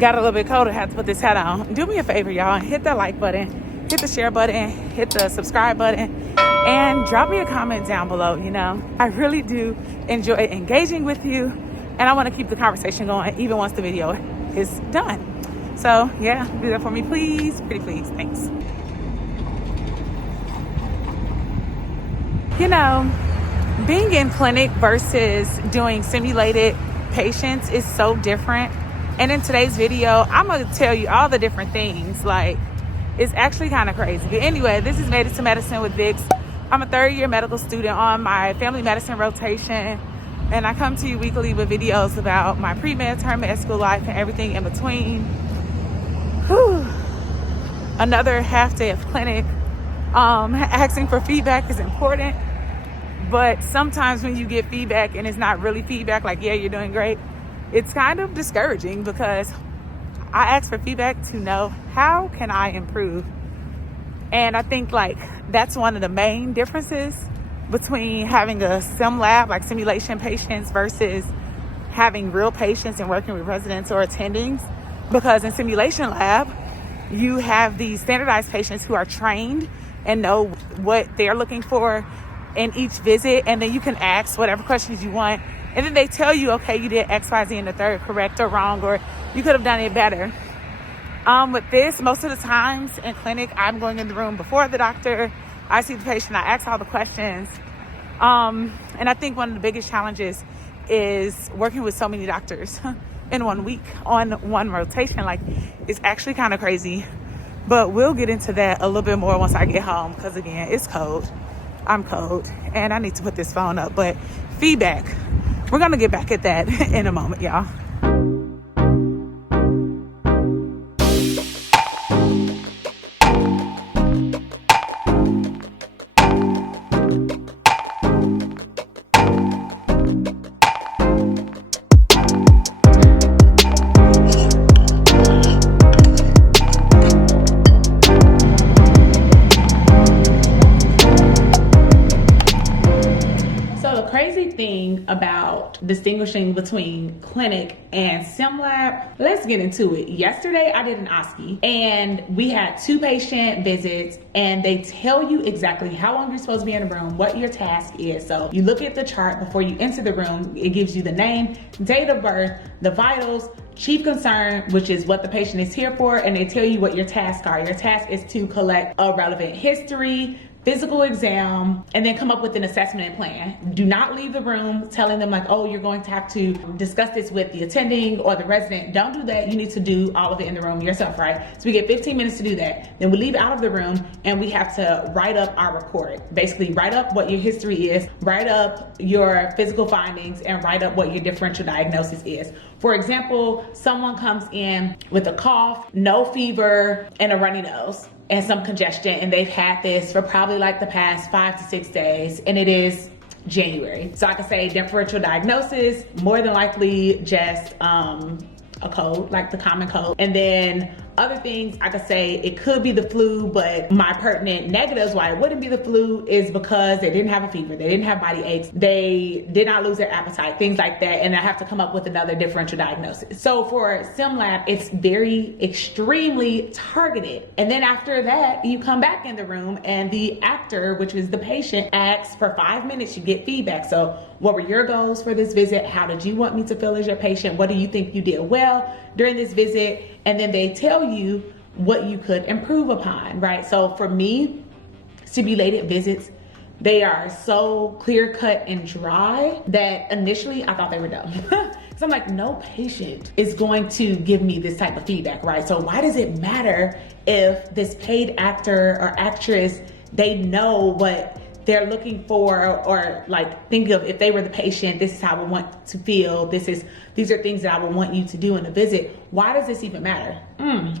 got a little bit colder, had to put this hat on. Do me a favor, y'all, hit the like button, hit the share button, hit the subscribe button, and drop me a comment down below. You know, I really do enjoy engaging with you, and I want to keep the conversation going even once the video is done. So yeah, do that for me, please. Pretty please. Thanks. You know, being in clinic versus doing simulated patients is so different. And in today's video, I'm going to tell you all the different things. Like, it's actually kind of crazy. But anyway, this is Made It to Medicine with Vix. I'm a third-year medical student on my family medicine rotation. And I come to you weekly with videos about my pre-med, term med school life, and everything in between. Whew. Another half day of clinic. Asking for feedback is important. But sometimes when you get feedback and it's not really feedback, like, yeah, you're doing great, it's kind of discouraging because I ask for feedback to know how can I improve. And I think like that's one of the main differences between having a sim lab, like simulation patients, versus having real patients and working with residents or attendings. Because in simulation lab, you have these standardized patients who are trained and know what they're looking for in each visit, and then you can ask whatever questions you want, and then they tell you, okay, you did X, Y, Z in the third, correct or wrong, or you could have done it better. With this, most of the times in clinic, I'm going in the room before the doctor. I see the patient, I ask all the questions. And I think one of the biggest challenges is working with so many doctors in 1 week on one rotation. Like, it's actually kind of crazy, but we'll get into that a little bit more once I get home, because again, it's cold. I'm cold and I need to put this phone up. But feedback, we're gonna get back at that in a moment, y'all. Thing about distinguishing between clinic and sim lab, let's get into it. Yesterday I did an OSCE and we had 2 patient visits, and they tell you exactly how long you're supposed to be in the room, what your task is. So you look at the chart before you enter the room. It gives you the name, date of birth, the vitals, chief concern, which is what the patient is here for, and they tell you what your tasks are. Your task is to collect a relevant history, physical exam, and then come up with an assessment plan. Do not leave the room telling them like, oh, you're going to have to discuss this with the attending or the resident. Don't do that. You need to do all of it in the room yourself, right? So we get 15 minutes to do that. Then we leave out of the room and we have to write up our report. Basically, write up what your history is, write up your physical findings, and write up what your differential diagnosis is. For example, someone comes in with a cough, no fever, and a runny nose, and some congestion, and they've had this for probably like the past 5 to 6 days, and it is January. So I can say differential diagnosis, more than likely just a cold, like the common cold. And then other things, I could say it could be the flu, but my pertinent negatives why it wouldn't be the flu is because they didn't have a fever, they didn't have body aches, they did not lose their appetite, things like that, and I have to come up with another differential diagnosis. So for SimLab, it's very extremely targeted. And then after that, you come back in the room and the actor, which is the patient, asks for 5 minutes, you get feedback. So what were your goals for this visit? How did you want me to feel as your patient? What do you think you did well during this visit? And then they tell you what you could improve upon, right? So for me, simulated visits, they are so clear cut and dry that initially I thought they were dumb. So I'm like, no patient is going to give me this type of feedback, right? So why does it matter if this paid actor or actress, they know what they're looking for, or like think of if they were the patient, this is how I would want to feel, these are things that I would want you to do in a visit. Why does this even matter?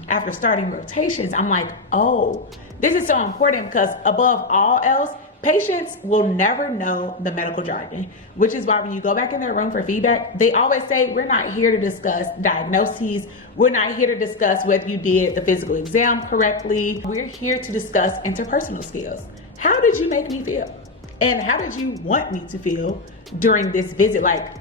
After starting rotations, I'm like, oh, this is so important, because above all else, patients will never know the medical jargon, which is why when you go back in their room for feedback, they always say, we're not here to discuss diagnoses. We're not here to discuss whether you did the physical exam correctly. We're here to discuss interpersonal skills. How did you make me feel? And how did you want me to feel during this visit? Like,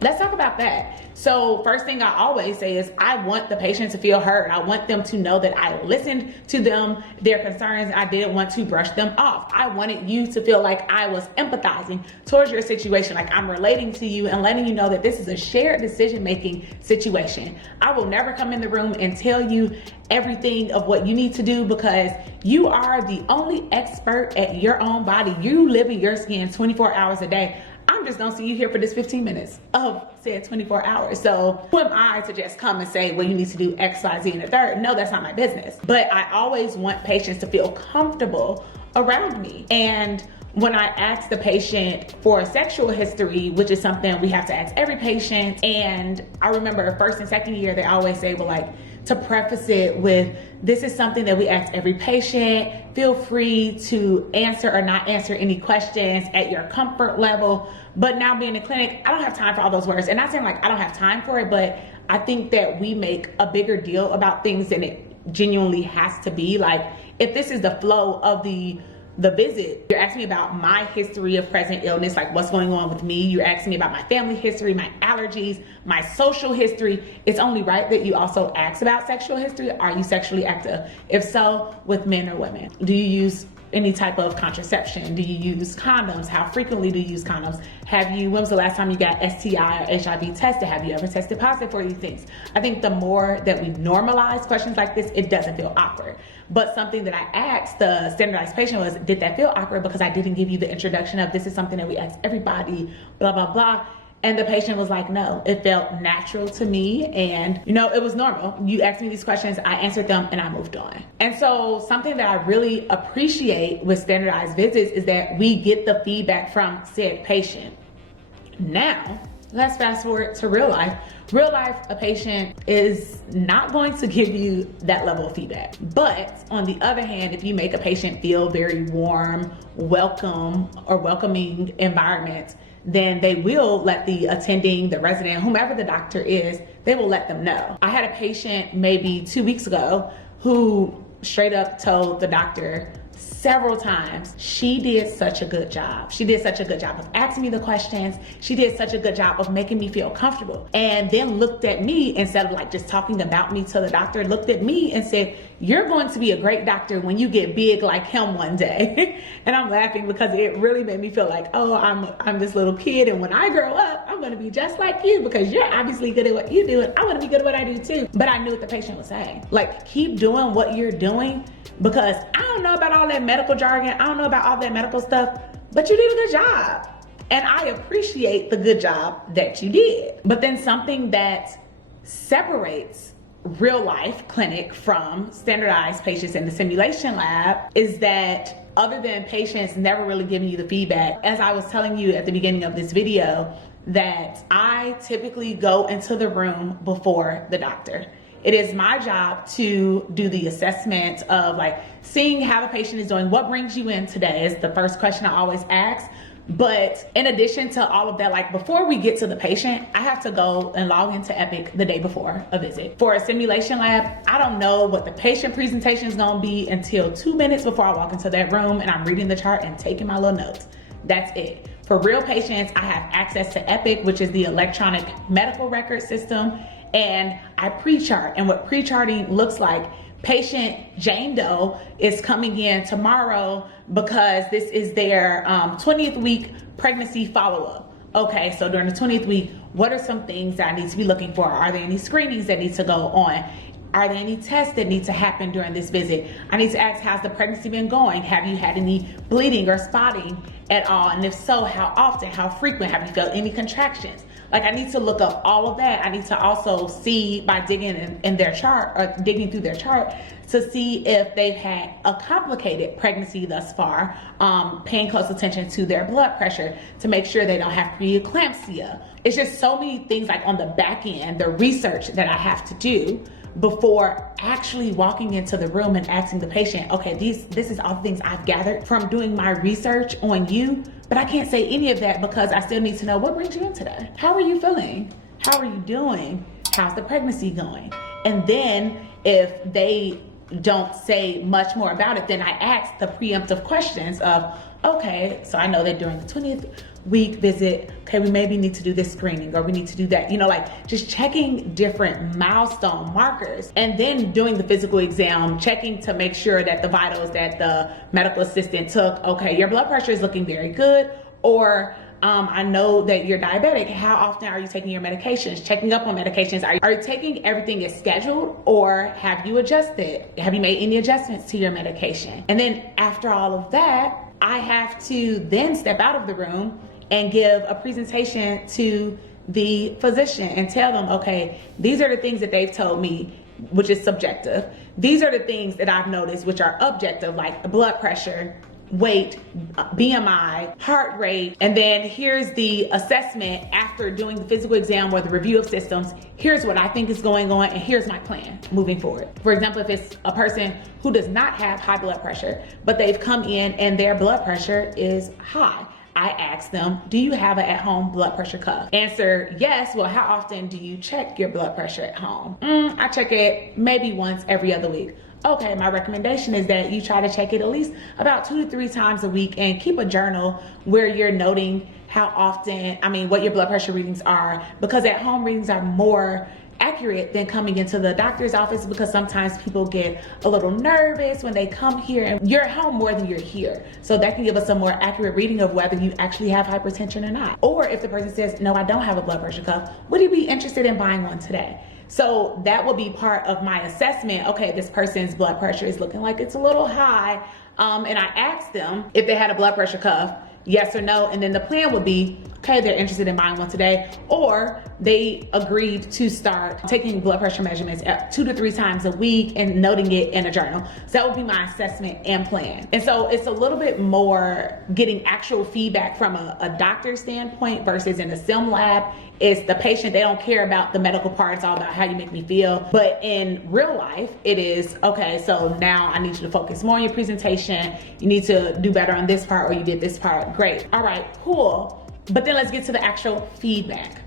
Let's talk about that. So first thing I always say is I want the patient to feel heard. I want them to know that I listened to them, their concerns. I didn't want to brush them off. I wanted you to feel like I was empathizing towards your situation, like I'm relating to you and letting you know that this is a shared decision-making situation. I will never come in the room and tell you everything of what you need to do because you are the only expert at your own body. You live in your skin 24 hours a day. I'm just gonna see you here for this 15 minutes of said 24 hours. So who am I to just come and say, well, you need to do X, Y, Z, and the third? No, that's not my business. But I always want patients to feel comfortable around me. And when I ask the patient for a sexual history, which is something we have to ask every patient, and I remember first and second year, they always say, well, like, to preface it with, this is something that we ask every patient. Feel free to answer or not answer any questions at your comfort level. But now being in clinic, I don't have time for all those words. And not saying like I don't have time for it, but I think that we make a bigger deal about things than it genuinely has to be. Like, if this is the flow of the visit, you're asking me about my history of present illness, like what's going on with me. You're asking me about my family history, my allergies, my social history. It's only right that you also ask about sexual history. Are you sexually active? If so, with men or women? Do you use any type of contraception? Do you use condoms? How frequently do you use condoms? When was the last time you got STI or HIV tested? Have you ever tested positive for these things? I think the more that we normalize questions like this, it doesn't feel awkward. But something that I asked the standardized patient was, did that feel awkward because I didn't give you the introduction of this is something that we ask everybody, blah, blah, blah. And the patient was like, no, it felt natural to me. And it was normal. You asked me these questions, I answered them, and I moved on. And so something that I really appreciate with standardized visits is that we get the feedback from said patient. Now, let's fast forward to real life. Real life, a patient is not going to give you that level of feedback. But on the other hand, if you make a patient feel very warm, welcome, or welcoming environment, then they will let the attending, the resident, whomever the doctor is, they will let them know. I had a patient maybe 2 weeks ago who straight up told the doctor several times, she did such a good job. She did such a good job of asking me the questions. She did such a good job of making me feel comfortable. And then looked at me, instead of like just talking about me to the doctor, looked at me and said, you're going to be a great doctor when you get big like him one day. And I'm laughing because it really made me feel like, oh, I'm this little kid, and when I grow up, I'm gonna be just like you because you're obviously good at what you do, and I wanna be good at what I do too. But I knew what the patient was saying. Like, keep doing what you're doing, because I don't know about all that medical jargon, I don't know about all that medical stuff, but you did a good job. And I appreciate the good job that you did. But then something that separates real life clinic from standardized patients in the simulation lab is that other than patients never really giving you the feedback, as I was telling you at the beginning of this video, that I typically go into the room before the doctor. It is my job to do the assessment of like seeing how the patient is doing. What brings you in today is the first question I always ask. But in addition to all of that, like before we get to the patient, I have to go and log into Epic the day before a visit. For a simulation lab, I don't know what the patient presentation is gonna be until 2 minutes before I walk into that room and I'm reading the chart and taking my little notes. That's it. For real patients, I have access to Epic, which is the electronic medical record system, and I pre-chart. And what pre-charting looks like, patient Jane Doe is coming in tomorrow because this is their 20th week pregnancy follow-up. Okay, so during the 20th week, what are some things that I need to be looking for? Are there any screenings that need to go on? Are there any tests that need to happen during this visit? I need to ask, how's the pregnancy been going? Have you had any bleeding or spotting at all? And if so, how often, how frequent? Have you felt any contractions? Like, I need to look up all of that. I need to also see by digging in their chart or digging through their chart to see if they've had a complicated pregnancy thus far, paying close attention to their blood pressure to make sure they don't have preeclampsia. It's just so many things like on the back end, the research that I have to do before actually walking into the room and asking the patient, okay, this is all the things I've gathered from doing my research on you, but I can't say any of that because I still need to know what brings you in today. How are you feeling? How are you doing? How's the pregnancy going? And then if they don't say much more about it, then I ask the preemptive questions of, okay, so I know that during the 20th week visit, okay, we maybe need to do this screening or we need to do that, like just checking different milestone markers, and then doing the physical exam, checking to make sure that the vitals that the medical assistant took, okay, your blood pressure is looking very good, or I know that you're diabetic. How often are you taking your medications? Checking up on medications. Are you taking everything as scheduled, or have you adjusted? Have you made any adjustments to your medication? And then after all of that, I have to then step out of the room and give a presentation to the physician and tell them, okay, these are the things that they've told me, which is subjective. These are the things that I've noticed, which are objective, like the blood pressure, weight, BMI, heart rate, and then here's the assessment after doing the physical exam or the review of systems. Here's what I think is going on, and here's my plan moving forward. For example, if it's a person who does not have high blood pressure, but they've come in and their blood pressure is high, I ask them, do you have an at-home blood pressure cuff? Answer, yes. Well, how often do you check your blood pressure at home? I check it maybe once every other week. Okay, my recommendation is that you try to check it at least about 2 to 3 times a week, and keep a journal where you're noting how often, what your blood pressure readings are, because at home readings are more accurate than coming into the doctor's office, because sometimes people get a little nervous when they come here, and you're at home more than you're here. So that can give us a more accurate reading of whether you actually have hypertension or not. Or if the person says, no, I don't have a blood pressure cuff, would you be interested in buying one today? So that will be part of my assessment. Okay, this person's blood pressure is looking like it's a little high. And I asked them if they had a blood pressure cuff, yes or no. And then the plan would be, okay, they're interested in buying one today, or they agreed to start taking blood pressure measurements 2 to 3 times a week and noting it in a journal. So that would be my assessment and plan. And so it's a little bit more getting actual feedback from a doctor's standpoint versus in a sim lab. It's the patient, they don't care about the medical part, it's all about how you make me feel. But in real life, it is, okay, so now I need you to focus more on your presentation. You need to do better on this part, or you did this part, great. All right, cool. But then let's get to the actual feedback.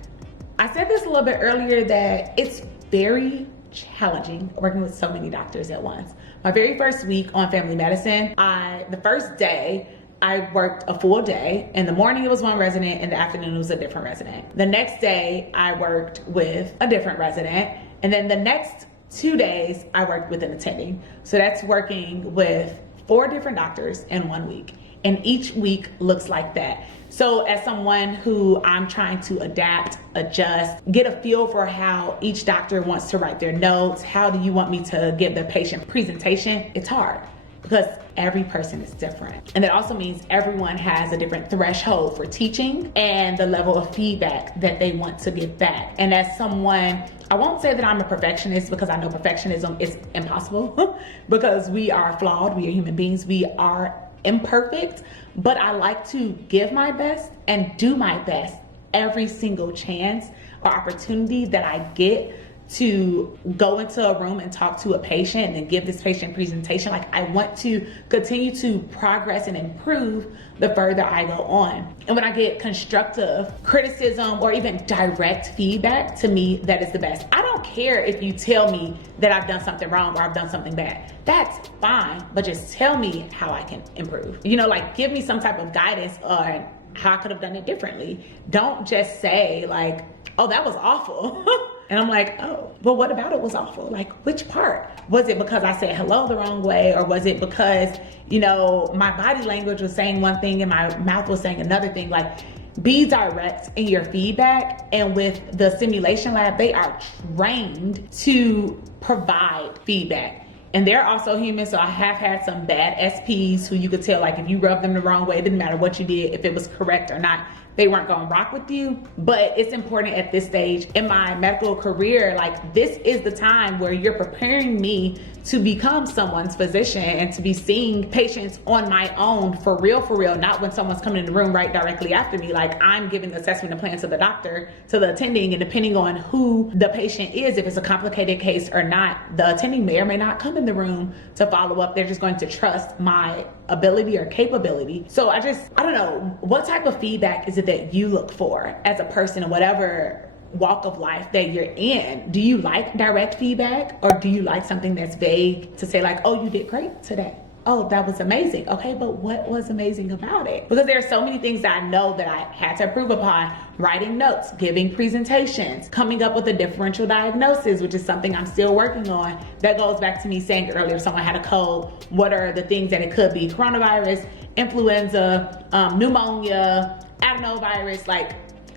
I said this a little bit earlier that it's very challenging working with so many doctors at once. My very first week on family medicine, the first day, I worked a full day. In the morning, it was one resident. In the afternoon, it was a different resident. The next day, I worked with a different resident. And then the next 2 days, I worked with an attending. So that's working with 4 different doctors in 1 week. And each week looks like that. So as someone who I'm trying to adapt, adjust, get a feel for how each doctor wants to write their notes, how do you want me to give the patient presentation, it's hard, because every person is different. And that also means everyone has a different threshold for teaching and the level of feedback that they want to give back. And as someone, I won't say that I'm a perfectionist, because I know perfectionism is impossible because we are flawed, we are human beings, we are imperfect, but I like to give my best and do my best every single chance or opportunity that I get to go into a room and talk to a patient and give this patient presentation. Like, I want to continue to progress and improve the further I go on. And when I get constructive criticism or even direct feedback, to me, that is the best. I don't care if you tell me that I've done something wrong or I've done something bad. That's fine, but just tell me how I can improve. Like, give me some type of guidance on how I could have done it differently. Don't just say like, oh, that was awful. And I'm like, oh, but what about it was awful? Like, which part? Was it because I said hello the wrong way? Or was it because, my body language was saying one thing and my mouth was saying another thing? Like, be direct in your feedback. And with the simulation lab, they are trained to provide feedback. And they're also human, so I have had some bad SPs who you could tell, like, if you rubbed them the wrong way, it didn't matter what you did, if it was correct or not, they weren't gonna rock with you. But it's important at this stage in my medical career, like, this is the time where you're preparing me to become someone's physician and to be seeing patients on my own for real, not when someone's coming in the room right directly after me. Like, I'm giving the assessment and plan to the doctor, to the attending, and depending on who the patient is, if it's a complicated case or not, the attending may or may not come in the room to follow up. They're just going to trust my ability or capability. So I don't know, what type of feedback is it that you look for as a person in whatever walk of life that you're in? Do you like direct feedback, or do you like something that's vague to say like, oh, you did great today? oh, that was amazing. Okay, but what was amazing about it? Because there are so many things that I know that I had to improve upon. Writing notes, giving presentations, coming up with a differential diagnosis, which is something I'm still working on. That goes back to me saying earlier, if someone had a cold, what are the things that it could be? Coronavirus, influenza, pneumonia, adenovirus, like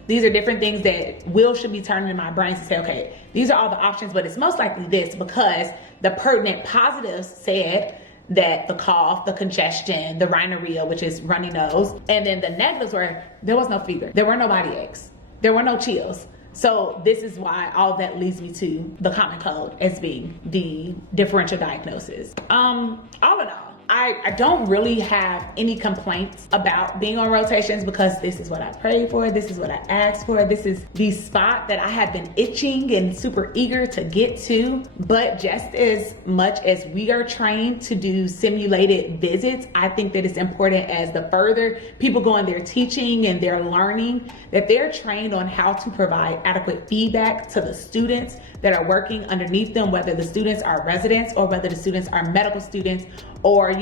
these are different things that should be turning in my brain to say, okay, these are all the options, but it's most likely this, because the pertinent positives said that the cough, the congestion, the rhinorrhea, which is runny nose, and then the negatives were there was no fever, there were no body aches, there were no chills. So this is why all that leads me to the common cold as being the differential diagnosis. All in all, I don't really have any complaints about being on rotations, because this is what I prayed for, this is what I asked for, this is the spot that I have been itching and super eager to get to. But just as much as we are trained to do simulated visits, I think that it's important, as the further people go in their teaching and their learning, that they're trained on how to provide adequate feedback to the students that are working underneath them, whether the students are residents or whether the students are medical students or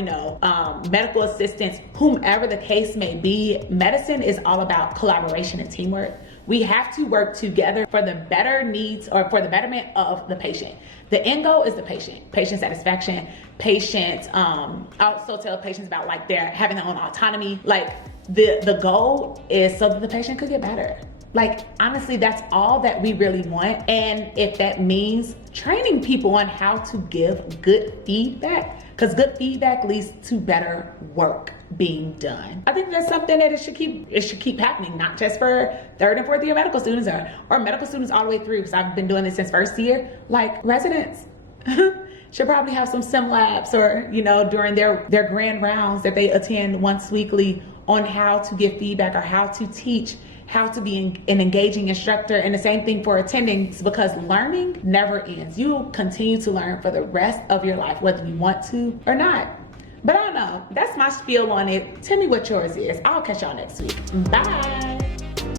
medical assistants, whomever the case may be. Medicine is all about collaboration and teamwork. We have to work together for the better needs or for the betterment of the patient. The end goal is the patient satisfaction. Patients, also tell patients about like they're having their own autonomy. Like the goal is so that the patient could get better. Like, honestly, that's all that we really want. And if that means training people on how to give good feedback, because good feedback leads to better work being done. I think that's something that it should keep happening, not just for third and fourth year medical students or medical students all the way through, because I've been doing this since first year. Like, residents should probably have some sim labs or, during their grand rounds that they attend once weekly on how to give feedback or how to teach, how to be an engaging instructor. And the same thing for attending, because learning never ends. You will continue to learn for the rest of your life, whether you want to or not. But I don't know, that's my spiel on it. Tell me what yours is. I'll catch y'all next week. Bye.